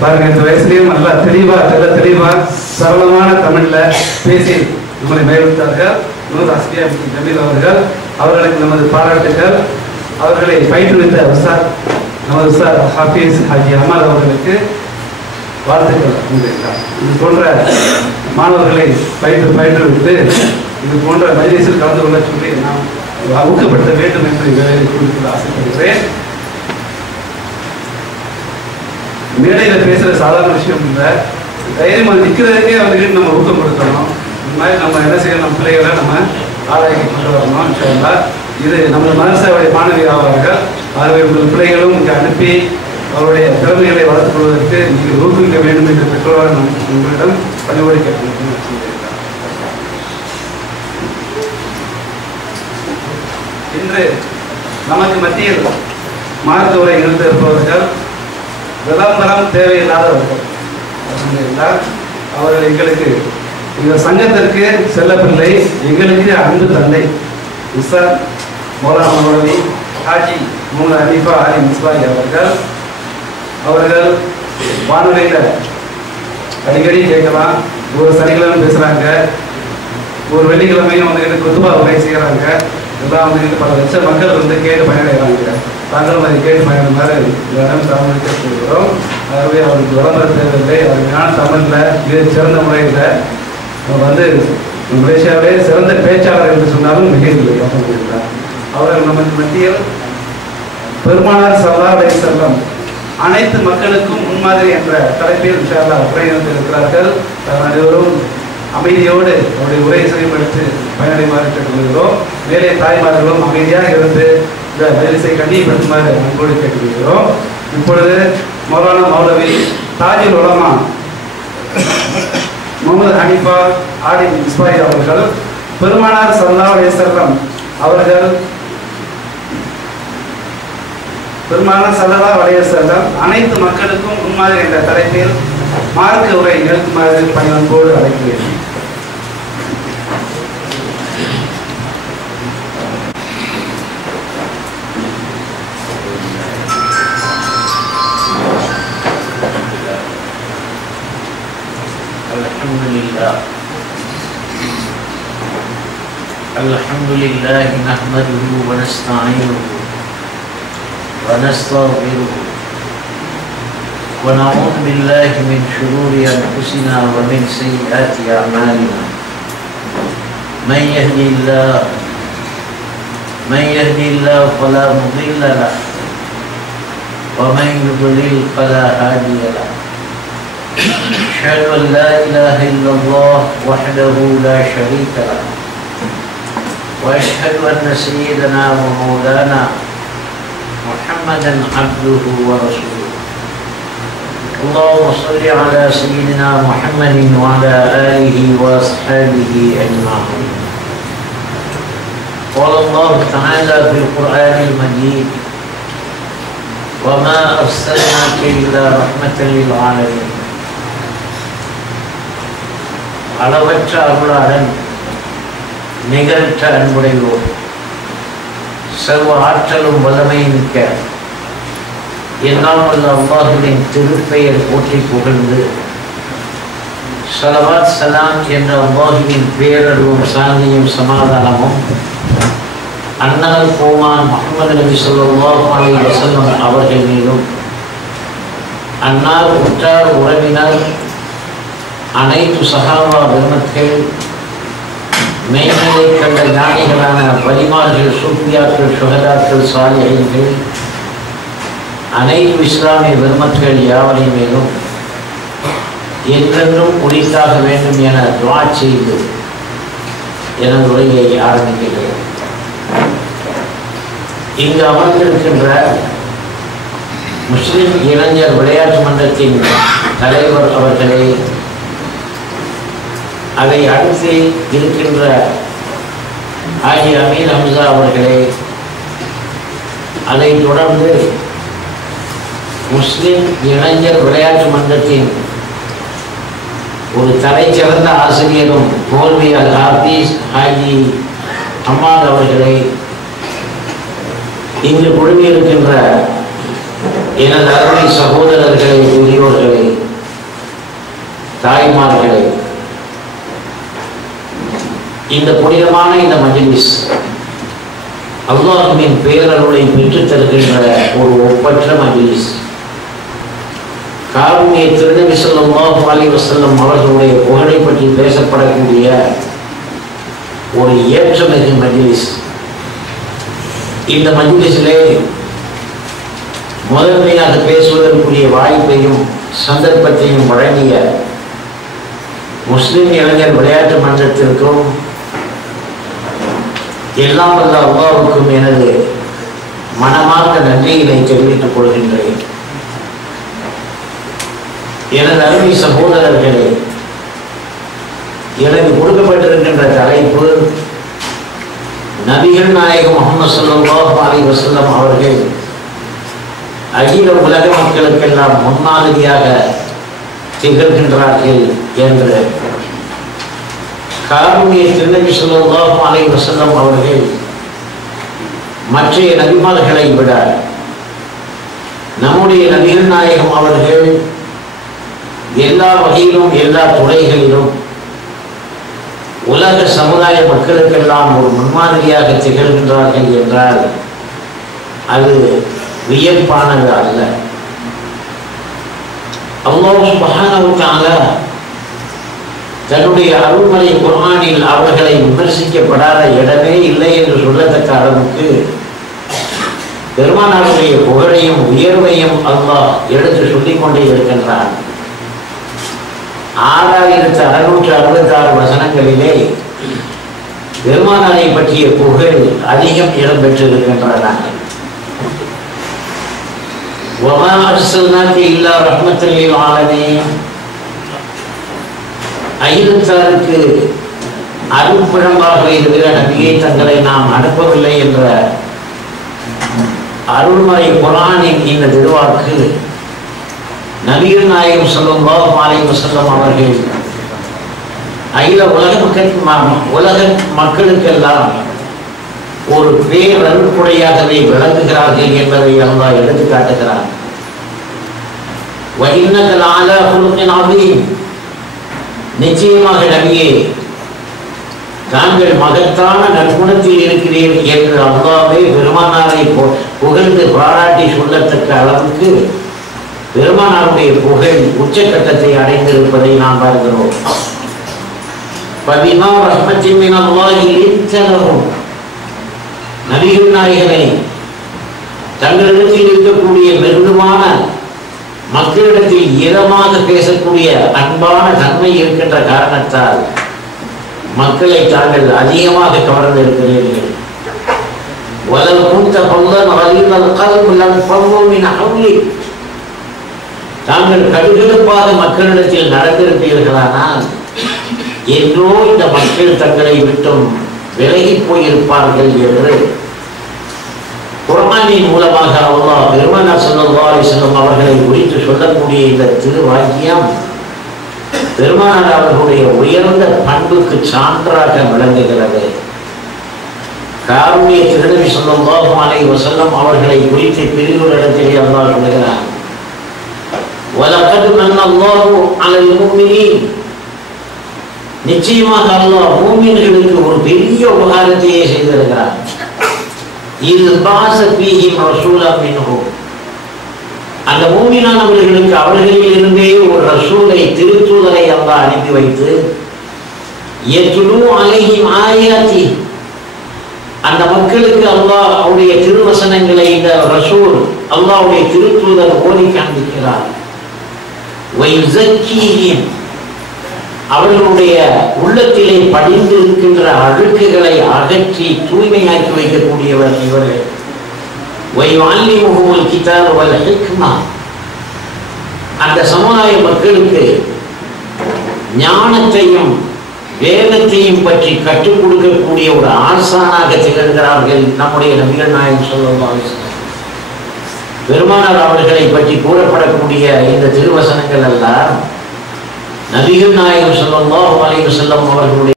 பாருங்க, இந்த வயசுலயும் நல்லா தெளிவா சரளமான தமிழ்ல பேசி நம்மளை மேற்கொண்டார்கள் நூர் ஆசிரியா ஜமீல் அவர்கள். அவர்களுக்கு நமது பாராட்டுகள். அவர்களை பயிற்றுவித்த உஸ்தாத் நமது உஸ்தாத் ஹாஃபிஸ் ஹாஜி அஹ்மத் அவர்களுக்கு வாழ்த்துக்கள். இது போன்ற மாணவர்களை பயிற்றுவித்து இது போன்ற மஜ்லிஸில் கலந்து கொள்ள சொல்லி நாம் ஊக்கப்படுத்த வேண்டும் என்று குறிப்பிட ஆசைப்படுகிறேன். மேடையில் பேசுகிற சாதாரண விஷயம் இல்லை. தைரியமாக நிற்கிறதுக்கே வந்துக்கிட்டு நம்ம ஊக்கம் கொடுக்கணும். இந்த மாதிரி நம்ம என்ன செய்யணும், நம்ம பிள்ளைகளை நம்ம ஆராய்ச்சி கொண்டு வரணும். இன்ஷா இது நம்ம மதரசாவுடைய மாணவி ஆவார்கள். ஆகவே உங்கள் பிள்ளைகளும் இங்கே அனுப்பி அவருடைய திறமைகளை வளர்த்துக் கொள்வதற்கு நீங்கள் ஊக்குவிக்க வேண்டும் என்று பெற்றோராக நான் உங்களிடம் பணிவோடு கேட்கிறேன். இன்று நமக்கு மத்தியில் மார்க்க உரை நிறுத்தியிருப்பவர்கள் விளம்பரம் தேவையில்லாதவர்கள். அவர்கள் எங்களுக்கு எங்கள் சங்கத்திற்கு செல்லப்பிள்ளை, எங்களுக்கு அன்பு தந்தை உஸ்தாத் மௌலானா மௌலவி ஹாஜி முகமது ஹனீஃபா அலி மிஸ்பாஹி அவர்கள் வானொலியில் அடிக்கடி கேட்கலாம். ஒரு சனிக்கிழமை பேசுகிறாங்க, ஒரு வெள்ளிக்கிழமையும் வந்துக்கிட்டு குத்துபா உரை செய்கிறாங்க. எல்லாம் வந்துக்கிட்டு பல லட்சம் மக்கள் வந்து கேட்டு பயனடைகிறாங்க. தாங்களும் அதை கேட்டு பயணமாறு இந்த இடம் தமிழ் கேட்டுக்கிறோம். ஆகவே அவருக்கு விளம்பர தேவையில்லை. அருமையான தமிழில் மிக சிறந்த முறையில் வந்து மலேசியாவிலே சிறந்த பேச்சாளர் என்று சொன்னாலும் மிகையில்லை. அவர்கள் நமக்கு மத்தியில் பெருமானார் ஸல்லல்லாஹு அலைஹி வஸல்லம் அனைத்து மக்களுக்கும் முன்மாதிரி என்ற தலைப்பில் இன்ஷா அல்லாஹ் உரை இருக்கிறார்கள். அனைவரும் அமைதியோடு அவருடைய உரையை செயல்படுத்தி பயனடைமாறு கேட்டுக்கொள்கிறோம். மேலே தாய்மார்களும் அமைதியாக இருந்து இந்த மஜ்லிஸை கண்ணியப்படுத்துமாறு அன்போடு கேட்டுக்கொள்கிறோம். இப்பொழுது மௌலானா மௌலவி தாஜுல் உலமா முகமது ஹனீஃபா ஆலி மிஸ்பாஹி அவர்கள் பெருமானார் ஸல்லல்லாஹு அலைஹி வஸல்லம் அவர்கள் பெருமானார் ஸல்லல்லாஹு அலைஹி வஸல்லம் அனைத்து மக்களுக்கும் முன்மாதிரி என்ற தலைப்பில் மார்க்க உரை நிறுத்துமாறு பணிவன்போடு அழைக்கிறேன். الحمد لله نحمده ونستعينه ونستغفره ونعوذ بالله من شرور أنفسنا ومن سيئات أعمالنا. من يهدي الله فلا مضل له ومن يضلل فلا هادي له. أشهد أن لا إله إلا الله وحده لا شريك له وأشهد أن سيدنا ومولانا محمدا عبده ورسوله. اللهم صل على سيدنا محمد وعلى آله وأصحابه أجمعين. قال الله تعالى في القرآن المجيد: وما أرسلناك إلا رحمة للعالمين. அளவற்ற அருளாளன், நிகழ்ற்ற அன்புடையோர், சர்வ ஆற்றலும் வல்லமை மிக்க எல்லாம் வல்ல அல்லாஹ்வின் திருப்பெயர் போற்றி புகழ்ந்து ஸலவாத் ஸலாம் என்ற அல்லாஹ்வின் பேரருளும் சாந்தியும் சமாதானமும் அன்னல் கோமான் முஹம்மது நபி ஸல்லல்லாஹு அலைஹி வஸல்லம் அவர்கள் மீதும், அன்னார் உற்றார் உறவினர் அனைத்து சஹாபா பெருமக்கள், மேன்மையை கண்ட ஞானிகளான வலிமார்கள், சூஃபியாக்கள், ஷுஹதாக்கள், சாலிஹீன்கள், அனைத்து இஸ்லாமிய பெருமக்கள் யாவரின் மேலும் என்றென்றும் உரித்தாக வேண்டும் என துஆ செய்து எனது உரையை ஆரம்பிக்கிறேன். இங்கு அமர்ந்திருக்கின்ற முஸ்லிம் இளைஞர் விளையாட்டு மன்றத்தின் தலைவர் அவர்களே, அதை அடுத்து இருக்கின்ற ஆஜி அமீர் ஹம்சா அவர்களே, அதைத் தொடர்ந்து முஸ்லிம் இளைஞர் விளையாட்டு மன்றத்தின் ஒரு தலைச்சிறந்த ஆசிரியரும் மௌலவி அல் ஹாஃபிஸ் ஹாஜி அஹ்மத் அவர்களே, இங்கு குழுமியிருக்கின்ற எனது அருமை சகோதரர்களை, இந்த புனிதமான இந்த மஜ்லிஸ் அல்லாஹ்வின் பேரருளை பெற்றுத் தருகின்ற ஒரு ஒப்பற்ற மஜ்லிஸ். காருண்ய திருநபி ஸல்லல்லாஹு அலைஹி வஸல்லம் அவர்களுடைய புகழை பற்றி பேசப்படக்கூடிய ஒரு ஏற்றமிகு மஜ்லிஸ். இந்த மஜ்லிஸிலே முதன்மையாக பேசுவதற்குரிய வாய்ப்பையும் சந்தர்ப்பத்தையும் வழங்கிய முஸ்லிம் இளைஞர் விளையாட்டு மன்றத்திற்கும் எல்லாம் வல்ல அல்லாஹ்வுக்கும் எனது மனமார்ந்த நன்றியினை தெரிவித்துக் கொள்கின்றேன். எனது அருமை சகோதரர்களே, எனக்கு கொடுக்கப்பட்டிருக்கின்ற தலைப்பு நபிகள் நாயகம் முஹம்மது ஸல்லல்லாஹு அலைஹி வஸல்லம் அவர்கள் அகில உலக மக்களுக்கெல்லாம் முன்மாதிரியாக திகழ்கின்றார்கள் என்று. காருண்ய திருநபி ஸல்லல்லாஹு அலைஹி வஸல்லம் அவர்கள் மற்ற நபிமார்களை விட நம்முடைய நபிகள் நாயகம் அவர்கள் எல்லா வகையிலும் எல்லா துறைகளிலும் உலக சமுதாய மக்களுக்கெல்லாம் ஒரு முன்மாதிரியாக திகழ்கின்றார்கள் என்றால் அது வியப்பானது அல்ல. அல்லாஹ் சுப்ஹானஹு வ தஆலா தன்னுடைய அருள்மறை குர்ஆனில் அவர்களை விமர்சிக்கப்படாத இடமே இல்லை என்று சொல்லத்தக்க அளவுக்கு பெருமானாருடைய புகழையும் உயர்வையும் அல்லாஹ் எடுத்து சொல்லிக் கொண்டே இருக்கின்றான். 6666 வசனங்களிலே பெருமானாரை பற்றிய புகழ் அதிகம் இடம்பெற்றிருக்கின்றன. وَمَا أَرْسَلْنَاكَ إِلَّا رَحْمَةً لِلْعَالَمِينَ. அகிலத்தாருக்கு அருட்பழமாக இருக்கிற நபியை தங்களை நாம் அனுப்பவில்லை என்ற அருள்மறை குர்ஆனின் இந்த திருவாக்கு நபிகள் நாயகம் ஸல்லல்லாஹு அலைஹி வஸல்லம் அவர்கள் அகில உலக மக்களுக்கெல்லாம் ஒரு பேரருட்புடையாகவே விளங்குகிறார்கள் என்பதை அல்லாஹ் எடுத்து காட்டுகிறார். وَإِنَّكَ لَعَلَى خُلُقٍ عَظِيمٍ. நிச்சயமாக நபியே, தாங்கள் மகத்தான நற்குணத்தில் இருக்கிறீர்கள் என்று அல்லாஹ்வே பெருமானாரை புகழ்ந்து பாராட்டி சொல்லத்தக்க அளவுக்கு பெருமானாருடைய புகழ் உச்சக்கட்டத்தை அடைந்திருப்பதை நாம் பார்க்கிறோம். فَبِمَا رَحْمَةٍ مِّنَ اللَّهِ لِنتَ لَهُمْ. நபிகள் நாயகமே, தங்களிடத்தில் இருக்கக்கூடிய மிருதுவான மக்களிடத்தில் இதமாக பேசக்கூடிய அன்பான தன்மை இருக்கின்ற காரணத்தால் மக்களை தாங்கள் அதிகமாக கவர்ந்து இருக்கிறீர்கள். وَلَوْ كُنْتَ فَظًّا غَلِيظَ الْقَلْبِ لَانفَضُّوا مِنْ حَوْلِكَ. தாங்கள் கடுகடுப்பாக மக்களிடத்தில் நடந்திருப்பீர்களானால் என்றோ இந்த மக்கள் தங்களை விட்டும் விலகி போயிருப்பார்கள் என்று குர்ஆனின் மூலமாக அல்லாஹ் பெருமானார் ஸல்லல்லாஹு அலைஹி வஸல்லம் அவர்களை குறித்து சொல்லக்கூடிய இந்த திருவாக்கியம் பெருமானார் அவர்களுடைய உயர்ந்த பண்புக்கு சான்றாக விளங்குகிறது. காருண்ய திருநபி ஸல்லல்லாஹு அலைஹி வஸல்லம் அவர்களை குறித்து பிரிவுள்ள இடத்திலே அல்லாஹ் சொல்கிறார், وَلَقَدْ مَنَّ اللَّهُ عَلَى الْمُؤْمِنِينَ. நிச்சயமாக அல்லாஹ் மூமின்களுக்கு ஒரு பெரிய உபகாரத்தையே செய்திருக்கிறார். إِذْ بَعَثَ فِيهِمْ رَسُولًا مِّنْهُمْ. அந்த மூமினானவர்களுக்கு அவர்களில் இருந்தே ஒரு ரசூலை, திருத்தூதரை அல்லாஹ் அனுப்பி வைத்து يَتْلُو عَلَيْهِمْ آيَاتِهِ. அந்த மக்களுக்கு அல்லாஹ் அவருடைய திருவசனங்களை இந்த ரசூல் அல்லாஹ்வுடைய திருத்தூதர் ஓதி காண்பிக்கிறார். وَيُزَكِّيهِمْ. அவர்களுடைய உள்ளத்திலே படிந்து இருக்கின்ற அழுக்குகளை அகற்றி தூய்மையாக்கி வைக்கக்கூடியவர் இவர்கள். وَيُعَلِّمُهُمُ الْكِتَابَ وَالْحِكْمَةَ. அந்த சமுதாய மக்களுக்கு ஞானத்தையும் வேதத்தையும் பற்றி கற்றுக் கொடுக்கக்கூடிய ஒரு ஆசானாக திகழ்கிறார்கள் நம்முடைய நபிகள் நாயகம் ஸல்லல்லாஹு அலைஹி வஸல்லம். பெருமானார் அவர்களை பற்றி கூறப்படக்கூடிய இந்த திருவசனங்கள் எல்லாம் நபிகள் நாயகம் ஸல்லல்லாஹு அலைஹி வஸல்லம் அவர்களுடைய